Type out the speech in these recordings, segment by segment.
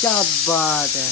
क्या बात है।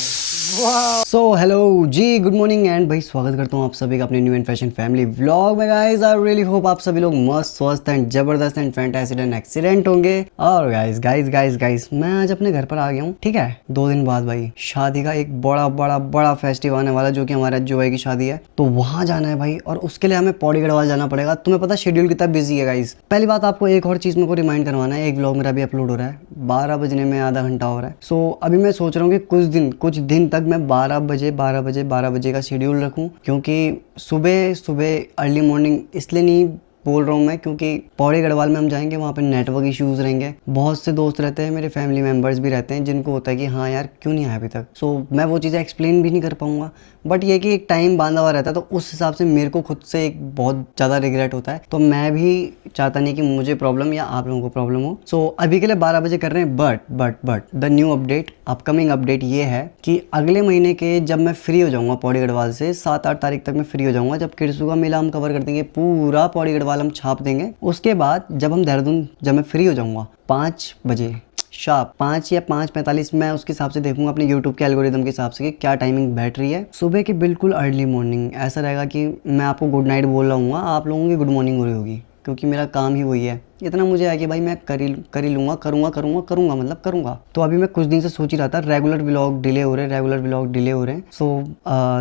So hello ji, good morning and भाई स्वागत करता हूँ आप सभी का अपने new and fashion family vlog में। गाइस आई रियली होप आप सभी लोग मस्त स्वस्थ एंड जबरदस्त एंड फैंटास्टिक एंड एक्सीलेंट होंगे। और गाइस गाइस गाइस गाइस मैं आज अपने घर पर आ गया हूँ, ठीक है। 2 दिन बाद भाई शादी का एक बड़ा बड़ा बड़ा फेस्टिवल आने वाला, जो कि हमारे अज्जू भाई की शादी है। तो वहाँ जाना है भाई, और उसके लिए हमें पौड़ी गढ़वाल जाना पड़ेगा। तुम्हें पता शेड्यूल कितना बिजी है गाइस। पहली बात, आपको एक और चीज़ मेरे को रिमाइंड करवाना है। एक व्लॉग मेरा भी अपलोड हो रहा है, 12 बजने में आधा घंटा हो रहा है। सो अभी मैं सोच रहा हूँ कि कुछ दिन तक मैं 12 बजे का शेड्यूल रखूँ, क्योंकि सुबह सुबह अर्ली मॉर्निंग इसलिए नहीं बोल रहा हूँ मैं, क्योंकि पौड़ी गढ़वाल में हम जाएंगे, वहाँ पे नेटवर्क इश्यूज रहेंगे। बहुत से दोस्त रहते हैं, मेरे फैमिली मेम्बर्स भी रहते हैं, जिनको होता है कि हाँ यार क्यों नहीं आया अभी तक। सो मैं वो चीज़ें एक्सप्लेन भी नहीं कर पाऊंगा। बट ये कि एक टाइम बांधा हुआ रहता है, तो उस हिसाब से मेरे को खुद से एक बहुत ज़्यादा रिग्रेट होता है। तो मैं भी चाहता नहीं कि मुझे प्रॉब्लम या आप लोगों को प्रॉब्लम हो। सो अभी के लिए 12 बजे कर रहे हैं। But the new update, upcoming update ये है कि अगले महीने के जब मैं फ्री हो जाऊंगा पौड़ी गढ़वाल से, 7-8 तारीख तक मैं फ्री हो जाऊंगा, जब किरसू का मेला हम कवर कर देंगे, पूरा पौड़ी गढ़वाल हम छाप देंगे। उसके बाद जब हम देहरादून, जब मैं फ्री हो जाऊंगा 5 बजे शार्प, 5 या 5:45, मैं उसके हिसाब से देखूंगा अपने यूट्यूब के एल्गोरिदम के हिसाब से कि क्या टाइमिंग बैठ रही है। सुबह की बिल्कुल अर्ली मॉर्निंग ऐसा रहेगा कि मैं आपको गुड नाइट बोल रहा हूँ, आप लोगों की गुड मॉर्निंग हो रही होगी, क्योंकि मेरा काम ही वही है। इतना मुझे है कि भाई मैं कर ही लूँगा, करूँगा मतलब करूँगा। तो अभी मैं कुछ दिन से सोच ही रहा था, रेगुलर व्लॉग डिले हो रहे हैं। So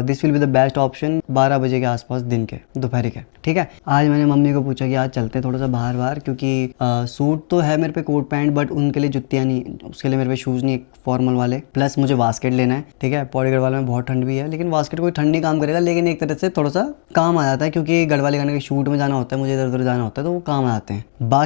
this will be the best option 12 बजे के आसपास दिन के, दोपहर के, ठीक है। आज मैंने मम्मी को पूछा कि आज चलते हैं थोड़ा सा बाहर, क्योंकि सूट तो है मेरे पे, कोट पैंट, बट उनके लिए जुत्तियाँ नहीं, उसके लिए मेरे पे शूज़ नहीं फॉर्मल वाले, प्लस मुझे बास्केट लेना है, ठीक है। पौड़ी गढ़वाल में बहुत ठंड भी है, लेकिन बास्केट कोई ठंड नहीं काम करेगा, लेकिन एक तरह से थोड़ा सा काम आ जाता है, क्योंकि गढ़वाली गाने के शूट में जाना होता है, मुझे इधर उधर जाना होता है, तो वो काम आ जाते हैं। बाकी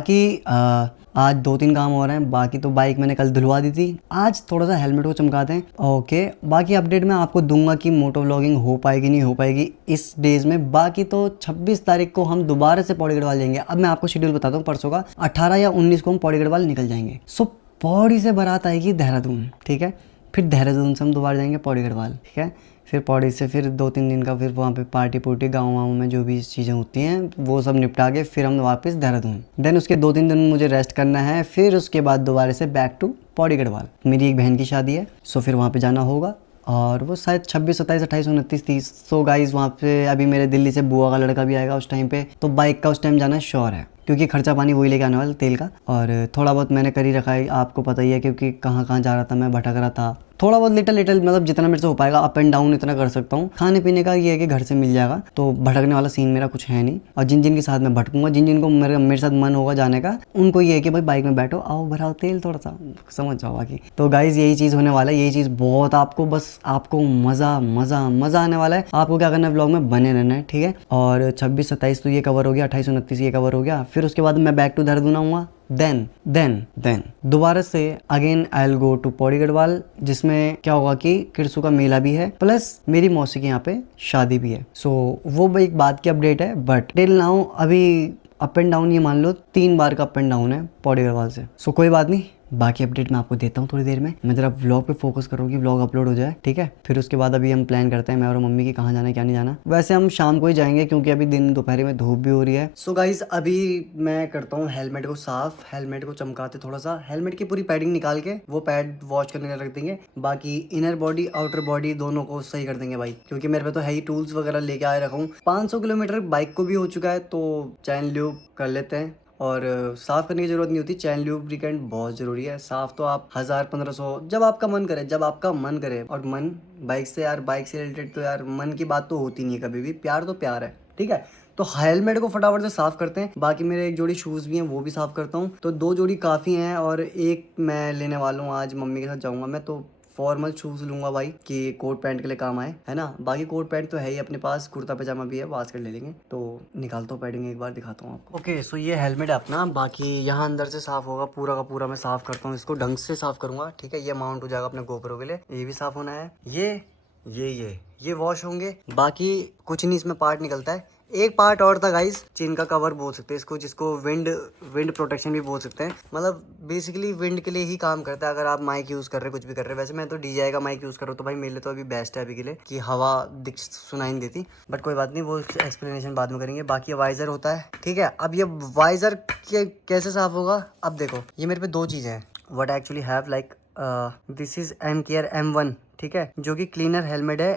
आज 2-3 काम हो रहे हैं। बाकी तो बाइक मैंने कल धुलवा दी थी, आज थोड़ा सा हेलमेट को चमकाते हैं। ओके, बाकी अपडेट मैं आपको दूंगा कि मोटो व्लॉगिंग हो पाएगी नहीं हो पाएगी इस डेज में। बाकी तो 26 तारीख को हम दोबारा से पौड़ी गढ़वाल जाएंगे। अब मैं आपको शेड्यूल बताता हूँ परसों का, 18 या 19 को हम पौड़ी गढ़वाल निकल जाएंगे। सो पौड़ी से बारात आएगी देहरादून, ठीक है। फिर देहरादून से हम दोबारा जाएंगे पौड़ी गढ़वाल, ठीक है। फिर पौड़ी से फिर 2-3 दिन का फिर वहाँ पे पार्टी पुर्टी, गाँव वाँव में जो भी चीज़ें होती हैं वो सब निपटा के फिर हम वापस देहरादून। देन उसके 2-3 दिन मुझे रेस्ट करना है, फिर उसके बाद दोबारा से बैक टू पौड़ी गढ़वाल। मेरी एक बहन की शादी है, सो फिर वहाँ पे जाना होगा, और वो शायद 26, 27, 28, 29, 30। सो गाइस वहाँ पे अभी मेरे दिल्ली से बुआ का लड़का भी आएगा उस टाइम पे, तो बाइक का उस टाइम जाना श्योर है, क्योंकि खर्चा पानी वही लेके आने वाला तेल का। और थोड़ा बहुत मैंने कर ही रखा है, आपको पता ही है, क्योंकि कहाँ कहाँ जा रहा था मैं, भटक रहा था थोड़ा बहुत, लिटिल मतलब जितना मेरे से हो पाएगा, अप एंड डाउन इतना कर सकता हूँ। खाने पीने का ये है कि घर से मिल जाएगा, तो भटकने वाला सीन मेरा कुछ है नहीं। और जिन जिन के साथ मैं भटकूंगा, जिन जिनको मेरे साथ मन होगा जाने का, उनको ये है कि भाई बाइक में बैठो, आओ भराओ तेल थोड़ा सा, समझ जाओ। बाकी तो गाइज यही चीज़ होने वाला है, यही चीज़ बहुत आपको, बस आपको मज़ा मज़ा मज़ा आने वाला है। आपको क्या करना है, ब्लॉग में बने रहना है, ठीक है। और 26-27 तो ये कवर हो गया, 28-29 ये कवर हो गया। फिर उसके बाद मैं बैक टू देहरादून आऊँगा। देन दोबारा से again I will go to Pauri Garhwal, जिसमें क्या होगा कि किरसू का मेला भी है, प्लस मेरी मौसी की यहाँ पे शादी भी है। सो वो भी एक बात की अपडेट है। बट टिल नाउ अभी अप एंड डाउन, ये मान लो 3 बार का अप एंड डाउन है पौड़ी गढ़वाल से। सो कोई बात नहीं, बाकी अपडेट मैं आपको देता हूँ थोड़ी देर में। मैं जरा व्लॉग पे फोकस करूँ कि व्लॉग अपलोड हो जाए, ठीक है। फिर उसके बाद अभी हम प्लान करते हैं मैं और मम्मी की, कहाँ जाना है क्या नहीं जाना। वैसे हम शाम को ही जाएंगे, क्योंकि अभी दिन दोपहर में धूप भी हो रही है। सो गाइस अभी मैं करता हूँ हेलमेट को साफ, हेलमेट को चमकाते थोड़ा सा, हेलमेट की पूरी पैडिंग निकाल के वो पैड वॉश करने रख देंगे। बाकी इनर बॉडी आउटर बॉडी दोनों को सही कर देंगे भाई, क्योंकि मेरे पे तो है ही टूल्स वगैरह लेके आए रखा हूँ। 500 किलोमीटर बाइक को भी हो चुका है, तो चैन ल्यूब कर लेते हैं। और साफ़ करने की ज़रूरत नहीं होती, चैन ल्यूब्रिकेंट बहुत ज़रूरी है। साफ़ तो आप 1000-1500 जब आपका मन करे, जब आपका मन करे। और मन बाइक से यार, बाइक से रिलेटेड तो यार मन की बात तो होती नहीं है कभी भी, प्यार तो प्यार है, ठीक है। तो हेलमेट को फटाफट से साफ़ करते हैं। बाकी मेरे एक जोड़ी शूज़ भी हैं, वो भी साफ़ करता हूँ। तो 2 जोड़ी काफ़ी हैं, और एक मैं लेने वाला हूँ, आज मम्मी के साथ जाऊँगा मैं, तो फॉर्मल शूज़ लूँगा भाई, कि कोट पैंट के लिए काम आए, है ना। बाकी कोट पैंट तो है ही अपने पास, कुर्ता पजामा भी है, वाश कर ले लेंगे। तो निकालता हूँ पैडिंग, एक बार दिखाता हूँ आपको। ओके, सो ये हेलमेट है अपना। बाकी यहाँ अंदर से साफ़ होगा, पूरा का पूरा मैं साफ़ करता हूँ, इसको ढंग से साफ़ करूँगा, ठीक है। ये माउंट हो जाएगा अपने गोप्रो के लिए, ये भी साफ़ होना है। ये वॉश होंगे। बाकी कुछ नहीं इसमें पार्ट निकलता है। एक पार्ट और था गाइस, चेन का कवर बोल सकते हैं इसको, जिसको विंड प्रोटेक्शन भी बोल सकते हैं। मतलब बेसिकली विंड के लिए ही काम करता है, अगर आप माइक यूज़ कर रहे हैं, कुछ भी कर रहे हैं। वैसे मैं तो DJI का माइक यूज़ कर रहा हूँ, तो भाई मेरे लिए तो अभी बेस्ट है अभी के लिए, कि हवा दिख सुनाई नहीं देती। बट कोई बात नहीं, वो एक्सप्लेनेशन बाद में करेंगे। बाकी वाइज़र होता है, ठीक है। अब ये वाइज़र कैसे साफ़ होगा, अब देखो ये मेरे पे 2 चीज़ें हैं। What actually have like this is M care M1, ठीक है, जो कि क्लीनर हेलमेट है,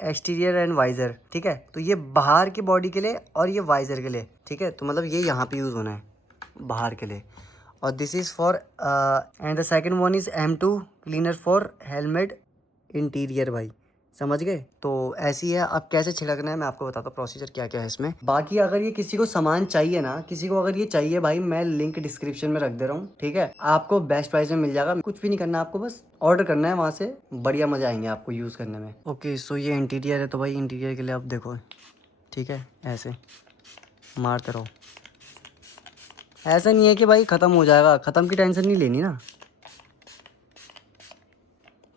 एक्सटीरियर एंड वाइजर, ठीक है। तो ये बाहर की बॉडी के लिए और ये वाइजर के लिए, ठीक है। तो मतलब ये यहाँ पे यूज़ होना है बाहर के लिए। और this is for and the second one is M2 cleaner for helmet interior भाई, समझ गए। तो ऐसी है। अब कैसे छिड़कना है मैं आपको बताता हूँ, प्रोसीजर क्या क्या है इसमें। बाकी अगर ये किसी को सामान चाहिए ना, किसी को अगर ये चाहिए भाई, मैं लिंक डिस्क्रिप्शन में रख दे रहा हूँ, ठीक है। आपको बेस्ट प्राइस में मिल जाएगा, कुछ भी नहीं करना आपको, बस ऑर्डर करना है वहाँ से, बढ़िया मजा आएंगे आपको यूज़ करने में। ओके सो ये इंटीरियर है, तो भाई इंटीरियर के लिए आप देखो, ठीक है, ऐसे मारते रहो। ऐसा नहीं है कि भाई ख़त्म हो जाएगा, ख़त्म की टेंशन नहीं लेनी ना,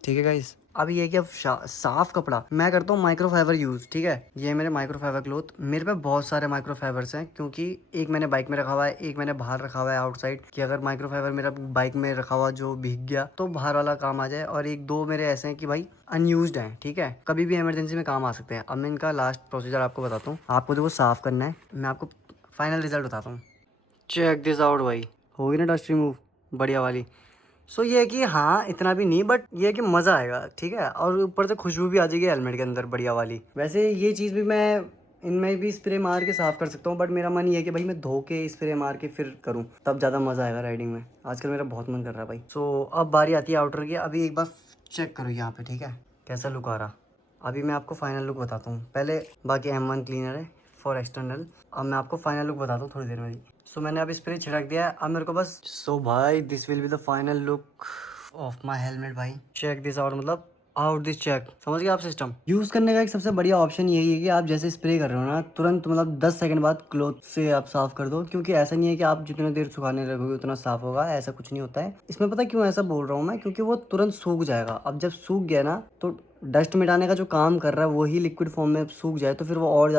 ठीक है गाइस। अब ये कि अब साफ कपड़ा मैं करता हूँ माइक्रोफाइबर यूज़, ठीक है। ये मेरे माइक्रोफाइबर क्लोथ, मेरे पे बहुत सारे माइक्रोफाइबर्स हैं, क्योंकि एक मैंने बाइक में रखा हुआ है, एक मैंने बाहर रखा हुआ है आउटसाइड, कि अगर माइक्रोफाइबर मेरा बाइक में रखा हुआ जो भीग गया तो बाहर वाला काम आ जाए। और एक दो मेरे ऐसे हैं कि भाई अनयूज्ड हैं, ठीक है, कभी भी इमरजेंसी में काम आ सकते हैं। अब मैं इनका लास्ट प्रोसीजर आपको बताता हूँ। आपको देखो साफ करना है, मैं आपको फाइनल रिजल्ट बताता हूँ। चेक दिस आउट भाई, होगी ना डस्ट रिमूव बढ़िया वाली। सो ये है कि हाँ इतना भी नहीं, बट ये है कि मज़ा आएगा, ठीक है। और ऊपर से खुशबू भी आ जाएगी हेलमेट के अंदर बढ़िया वाली। वैसे ये चीज़ भी मैं इनमें भी स्प्रे मार के साफ़ कर सकता हूँ, बट मेरा मन ये है कि भाई मैं धो के स्प्रे मार के फिर करूँ, तब ज़्यादा मज़ा आएगा राइडिंग में। आजकल मेरा बहुत मन कर रहा है भाई। सो अब बारी आती है आउटर की। अभी एक बार चेक करो यहाँ पे, ठीक है, कैसा लुक आ रहा। अभी मैं आपको फाइनल लुक बताता हूँ पहले। बाकी M1 क्लीनर है फॉर एक्सटर्नल। अब मैं आपको फाइनल लुक बताता हूँ थोड़ी देर में। सो मैंने अब स्प्रे छिड़क दिया है, अब मेरे को बस। सो भाई this will be the final look of my helmet भाई। चेक दिस आउट, मतलब आउट दिस चेक, समझ गए आप। सिस्टम यूज़ करने का एक सबसे बढ़िया ऑप्शन यही है कि आप जैसे स्प्रे कर रहे हो ना, तुरंत मतलब 10 सेकंड बाद क्लोथ से आप साफ़ कर दो, क्योंकि ऐसा नहीं है कि आप जितना देर सुखाने रखोगे उतना साफ़ होगा, ऐसा कुछ नहीं होता है इसमें। पता क्यों ऐसा बोल रहा हूँ मैं, क्योंकि वो तुरंत सूख जाएगा। अब जब सूख गया ना, तो डस्ट मिटाने का जो काम कर रहा है वही लिक्विड फॉर्म में सूख जाए, तो फिर वो और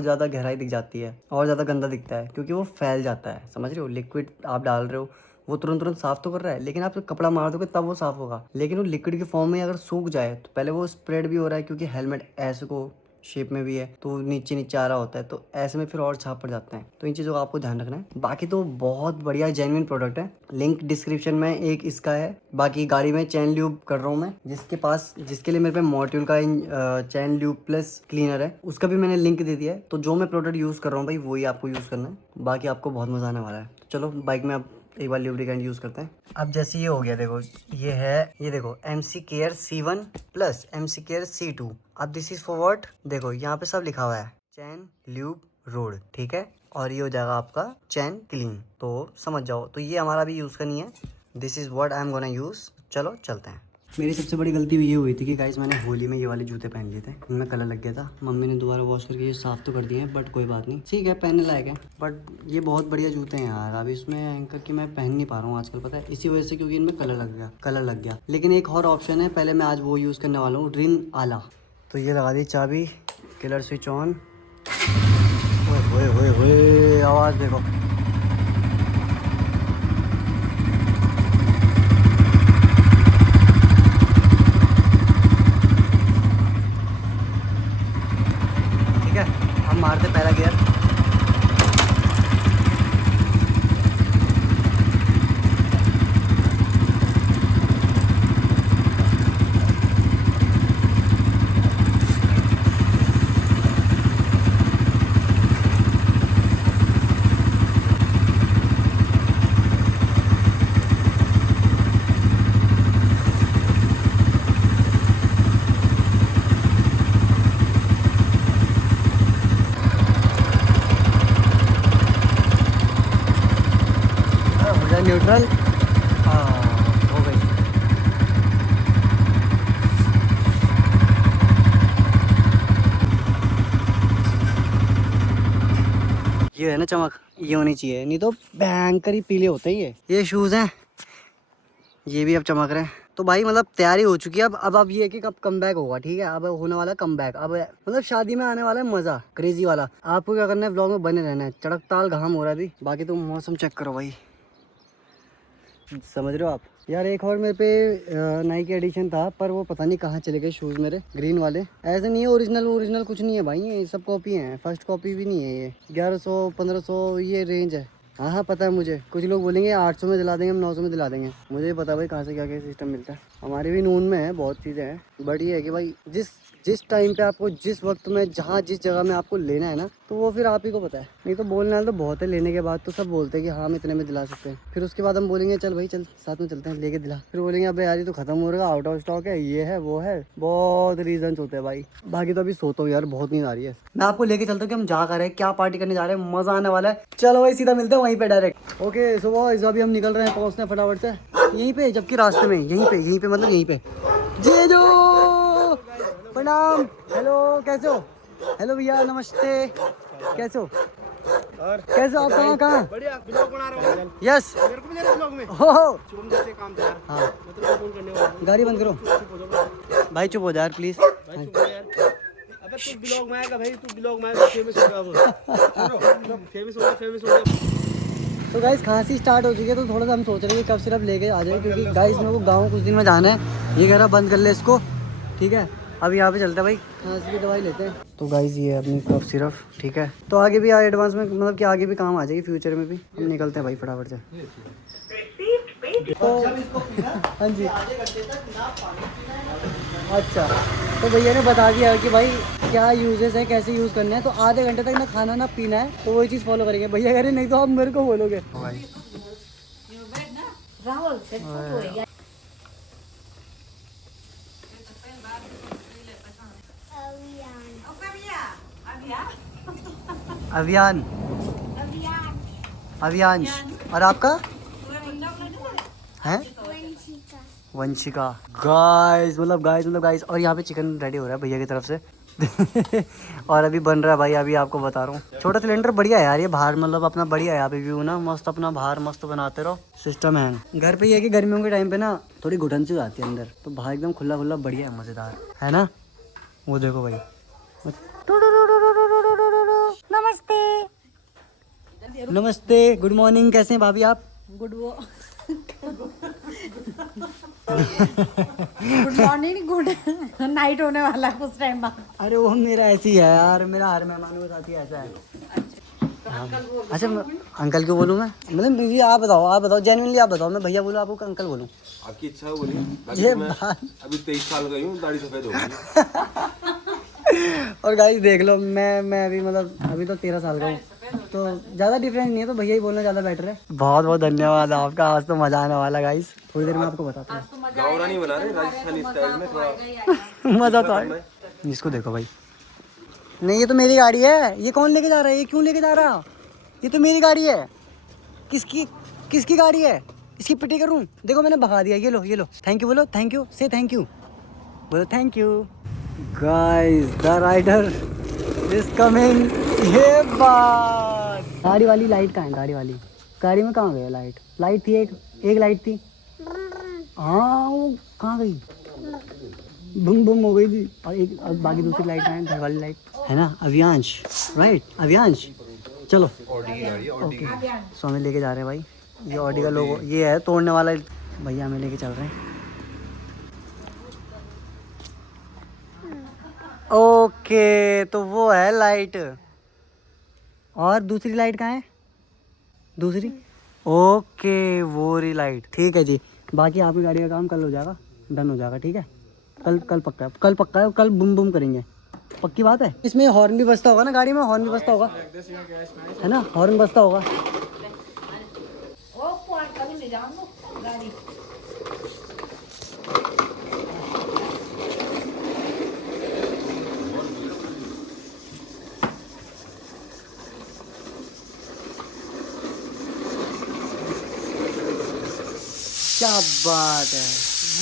ज़्यादा गहराई दिख जाती है, और ज़्यादा गंदा दिखता है, क्योंकि वो फैल जाता है, समझ रहे हो। लिक्विड आप डाल रहे हो, वो तुरंत तुरंत साफ़ तो कर रहा है, लेकिन आप कपड़ा मार दोगे तब वो साफ़ होगा। लेकिन वो लिक्विड के फॉर्म में अगर सूख जाए, तो पहले वो स्प्रेड भी हो रहा है, क्योंकि हेलमेट ऐसे को शेप में भी है, तो नीचे नीचे आ रहा होता है, तो ऐसे में फिर और छाप पड़ जाते हैं। तो इन चीज़ों का आपको ध्यान रखना है। बाकी तो बहुत बढ़िया जेन्युइन प्रोडक्ट है। लिंक डिस्क्रिप्शन में एक इसका है। बाकी गाड़ी में चैन ल्यूब कर रहा हूँ मैं, जिसके लिए मेरे पे मॉड्यूल का चैन ल्यूब प्लस क्लीनर है, उसका भी मैंने लिंक दे दिया है। तो जो मैं प्रोडक्ट यूज़ कर रहा हूँ भाई, वही आपको यूज़ करना है। बाकी आपको बहुत मज़ा आने वाला है। तो चलो बाइक में अब एक बार ल्यूब्रिकेंट यूज़ करते हैं। अब जैसे ये हो गया, देखो ये देखो MC care C1 plus MC care C2। अब दिस इज फॉर व्हाट, देखो यहाँ पे सब लिखा हुआ है, चैन ल्यूब रोड, ठीक है। और ये हो जाएगा आपका चैन क्लीन, तो समझ जाओ। तो ये हमारा भी यूज़ करनी है। This is what I am gonna use. चलो चलते हैं। मेरी सबसे बड़ी गलती ये हुई थी कि गाइस मैंने होली में ये वाले जूते पहन लिए थे, इनमें कलर लग गया था। मम्मी ने दोबारा वॉश करके ये साफ़ तो कर दिए हैं, बट कोई बात नहीं, ठीक है, पहनने लायक है। बट ये बहुत बढ़िया जूते हैं यार। अब इसमें एंकर की मैं पहन नहीं पा रहा हूँ आजकल, पता है, इसी वजह से, क्योंकि इनमें कलर लग गया। लेकिन एक और ऑप्शन है, पहले मैं आज वो यूज़ करने वाला हूँ, रिन आला। तो ये लगा दी चाबी, किलर स्विच ऑन। ओए आवाज़ देखो। ठीक है, हम मारते पहला गियर। हो जाए न्यूट्रल। हो गई। ये है ना चमक, ये होनी चाहिए, नहीं तो भयंकर ही पीले होते हैं ये शूज़ हैं, ये भी अब चमक रहे हैं। तो भाई मतलब तैयारी हो चुकी है। अब ये है कि कब कम बैक होगा, ठीक है। अब होने वाला कम बैक, अब मतलब शादी में आने वाला है मज़ा क्रेजी वाला। आपको क्या करना है, व्लॉग में बने रहना है। चड़कताल घाम हो रहा है अभी। बाकी तो मौसम चेक करो भाई, समझ रहे हो आप। यार एक और मेरे पे नाइकी एडिशन था, पर वो पता नहीं कहाँ चले गए शूज़ मेरे ग्रीन वाले। ऐसे नहीं है, ओरिजिनल कुछ नहीं है भाई, ये सब कॉपी हैं, फर्स्ट कॉपी भी नहीं है। ये 1100 1500 ये रेंज है। हाँ हाँ पता है मुझे, कुछ लोग बोलेंगे 800 में दिला देंगे, हम 900 में दिला देंगे। मुझे भी पता है भाई कहाँ से क्या क्या सिस्टम मिलता है। हमारे भी नून में है, बहुत चीज़ें हैं, बट ये है कि भाई जिस टाइम पे आपको, जिस वक्त में, जहाँ जिस जगह में आपको लेना है ना, तो वो फिर आप ही को पता है। नहीं तो बोलने वाले तो बहुत है, लेने के बाद तो सब बोलते हैं कि हाँ हम इतने में दिला सकते हैं। फिर उसके बाद हम बोलेंगे चल भाई चल साथ में चलते हैं, लेके दिला। फिर बोलेंगे अबे यार ये तो खत्म हो रहा है, आउट ऑफ स्टॉक है, ये है वो है, बहुत रीजन होते हैं भाई। बाकी तो अभी सोता हूँ यार, बहुत नींद आ रही है। मैं आपको लेके चलता हूँ कि हम जा कर रहे हैं, क्या पार्टी करने जा रहे हैं, मजा आने वाला है। चलो भाई सीधा मिलते हैं वहीं पे डायरेक्ट। ओके सो बॉयज अभी हम निकल रहे हैं, पहुँचते हैं फटाफट से यहीं पे, जबकि रास्ते में यहीं पे मतलब यहीं पे। जीजू प्रणाम, हेलो कैसे हो? हेलो भैया नमस्ते, कैसे हो? और कैसे हो आप? कहाँ बढ़िया, ब्लॉग बना रहा हूं। यस मेरे को भी ले रहे ब्लॉग में। हो शुभम जैसे काम था। हां मैं तो फोन करने वाला हूं। गाड़ी बंद करो भाई, चुप हो जा यार प्लीज भाई, चुप हो यार। अबे तू ब्लॉग में आएगा भाई, तू ब्लॉग में आएगा, फेमस होगा अब। फेमस होगा। तो गाइस खांसी स्टार्ट हो चुकी है, तो थोड़ा सा हम सोच रहे हैं कि कब सिर्फ लेके आ जाए, क्योंकि गाइस मेरे को गाँव कुछ दिन में जाना है। ये कह रहा बंद कर ले इसको, ठीक है। अब यहाँ पे चलते हैं भाई, खांसी की दवाई लेते हैं। तो गाइस ये है अपनी कफ सिरप, ठीक है। तो आगे भी एडवांस में, मतलब कि आगे भी काम आ जाएगी फ्यूचर में भी। हम निकलते हैं भाई फटाफट से। तो हाँ जी अच्छा, तो भैया ने बता दिया कि भाई क्या यूजेस है, कैसे यूज़ करना है। तो आधे घंटे तक ना खाना ना पीना है, तो वही चीज़ फॉलो करेंगे। भैया कह रहे नहीं तो आप मेरे को बोलोगे भाई। अभियान अभियान और आपका है वंशिका। गाइस मतलब गाइस और यहाँ पे चिकन रेडी हो रहा है भैया की तरफ से। और अभी बन रहा है भाई, अभी आपको बता रहा हूँ। छोटा सिलेंडर बढ़िया है यार ये, बाहर मतलब अपना बढ़िया है यहाँ पे व्यू ना, मस्त अपना बाहर मस्त बनाते रहो, सिस्टम है। घर पे ये है कि गर्मियों के टाइम पे ना थोड़ी घुटन सी आती है अंदर, तो बाहर एकदम खुला खुला बढ़िया है, मज़ेदार है ना। वो देखो भाई, नमस्ते गुड मॉर्निंग, कैसे हैं भाभी आप? गुड मॉर्निंग गुड नाइट होने वाला है कुछ टाइम बाद। अरे वो मेरा ऐसी है यार, मेरा हर मेहमानों के साथ ही ऐसा है। अच्छा अंकल क्यों बोलूँ मैं? मतलब ये आप बताओ जेन्युइनली आप बताओ, मैं भैया बोलूँ आपको अंकल बोलूँ? आपकी इच्छा है बोलिए। ये मैं अभी 23 साल का हूँ, दाढ़ी सफेद हो गई। और गाइस देख लो, मैं अभी मतलब अभी तो 13 साल का हूँ, तो ज़्यादा डिफरेंस नहीं है, तो भैया ही बोलना ज़्यादा बेटर है। बहुत बहुत धन्यवाद आपका, आज तो मज़ा आने वाला गाइस। थोड़ी देर में आपको बताता हूँ। गावरा नहीं बना रहे, राजस्थानी स्टाइल में थोड़ा मज़ा तो आए। इसको देखो भाई, नहीं ये तो मेरी गाड़ी है, ये कौन लेके जा रहा है, ये क्यों लेके जा रहा? ये तो मेरी गाड़ी है। किसकी गाड़ी है? इसकी पिटी करूँ? देखो मैंने भगा दिया, ये लो थैंक यू बोलो, थैंक यू से थैंक यू बोलो, thank you. Guys the rider is coming. ये बात गाड़ी वाली लाइट कहाँ है? गाड़ी में कहाँ गया लाइट थी, एक लाइट थी। हाँ वो कहाँ गई? बम बम हो गई थी। और एक और बाकी दूसरी लाइट कहाँ है? घर वाली लाइट है ना। अभियांश, राइट अभियांश, चलो ओके। सो हमें लेके जा रहे हैं भाई, ये ऑडी का लोगो ये है तोड़ने वाला भैया, हमें लेके चल रहे हैं। ओके तो वो है लाइट, और दूसरी लाइट कहाँ है? दूसरी ओके वो रही लाइट, ठीक है जी। बाकी आपकी गाड़ी का काम कल हो जाएगा, डन हो जाएगा, ठीक है। कल पक्का है, कल बुम बुम करेंगे, पक्की बात है। इसमें हॉर्न भी बजता होगा ना, गाड़ी में हॉर्न भी बजता होगा, है ना, हॉर्न बजता होगा। क्या बात है,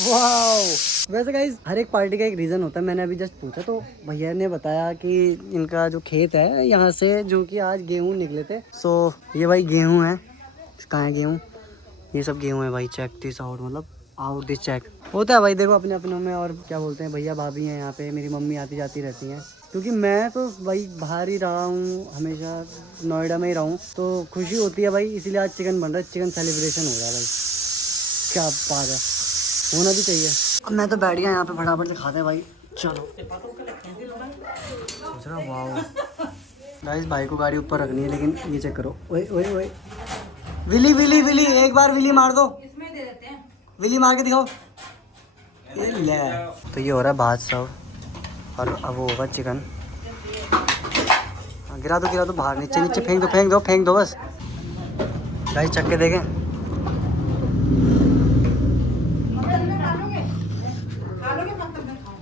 वाओ। वैसे गाइज हर एक पार्टी का एक रीज़न होता है, मैंने अभी जस्ट पूछा तो भैया ने बताया कि इनका जो खेत है यहाँ से, जो कि आज गेहूँ निकले थे। सो ये भाई गेहूँ है, कहाँ है गेहूँ? ये सब गेहूँ है भाई, चेक दिस आउट, मतलब आउट दिस चेक होता है भाई। देखो अपने अपनों में, और क्या बोलते हैं, भैया भाभी हैं यहाँ पे, मेरी मम्मी आती जाती रहती हैं, क्योंकि मैं तो भाई बाहर ही रहा हूँ, हमेशा नोएडा में ही रहा हूँ, तो खुशी होती है भाई, इसीलिए आज चिकन बन रहा है, चिकन सेलिब्रेशन हो रहा है भाई। क्या बात है, होना भी चाहिए। अब मैं तो बैठ गया यहाँ पे, फटाफट से खाते हैं भाई, चलो। सोच रहा वाओ गाइस, भाई को गाड़ी ऊपर रखनी है, लेकिन ये चेक करो, ओए ओए ओए विली विली विली, एक बार विली मार दो, इसमें दे देते हैं। विली मार के दिखाओ। ये ले। तो ये हो रहा है भात सब, और अब वो होगा चिकन। हाँ, गिरा दो बाहर, नीचे नीचे फेंक दो बस। गाइस चख के देखें। खा लोगे मतलब में खाओ।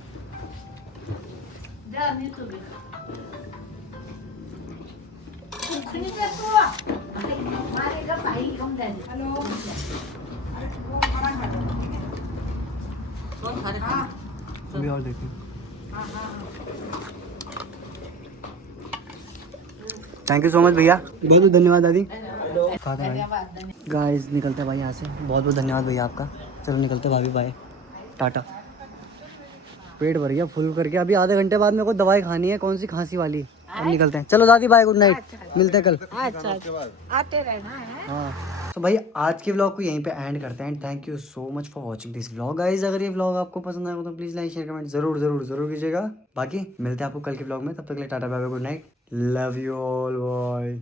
जा नहीं तो भी। सुनी क्या हुआ? मारेगा भाई कम दे। हेलो। वो खाना खा लो, ठीक है? कौन खा रहा है? अभी और देखें। थैंक यू सो मच भैया, बहुत बहुत धन्यवाद दादी। गाइस निकलते हैं भाई यहाँ से, बहुत बहुत धन्यवाद भैया आपका। चलो निकलते हैं भाभी, बाय टाटा। पेट भर गया फुल करके, अभी आधे घंटे बाद मेरे को दवाई खानी है, कौन सी खांसी वाली। अब निकलते हैं, चलो दादी बाय, गुड नाइट, मिलते हैं कल। आते रहना है। हाँ तो भाई आज के व्लॉग को यहीं पे एंड करते हैं। Thank you so much for watching this vlog guys. अगर ये व्लॉग आपको पसंद आया हो तो प्लीज लाइक शेयर कमेंट जरूर कीजिएगा। बाकी मिलते हैं आपको कल के व्लॉग में, तब तक के लिए tata bye bye, good night, love you all, bye.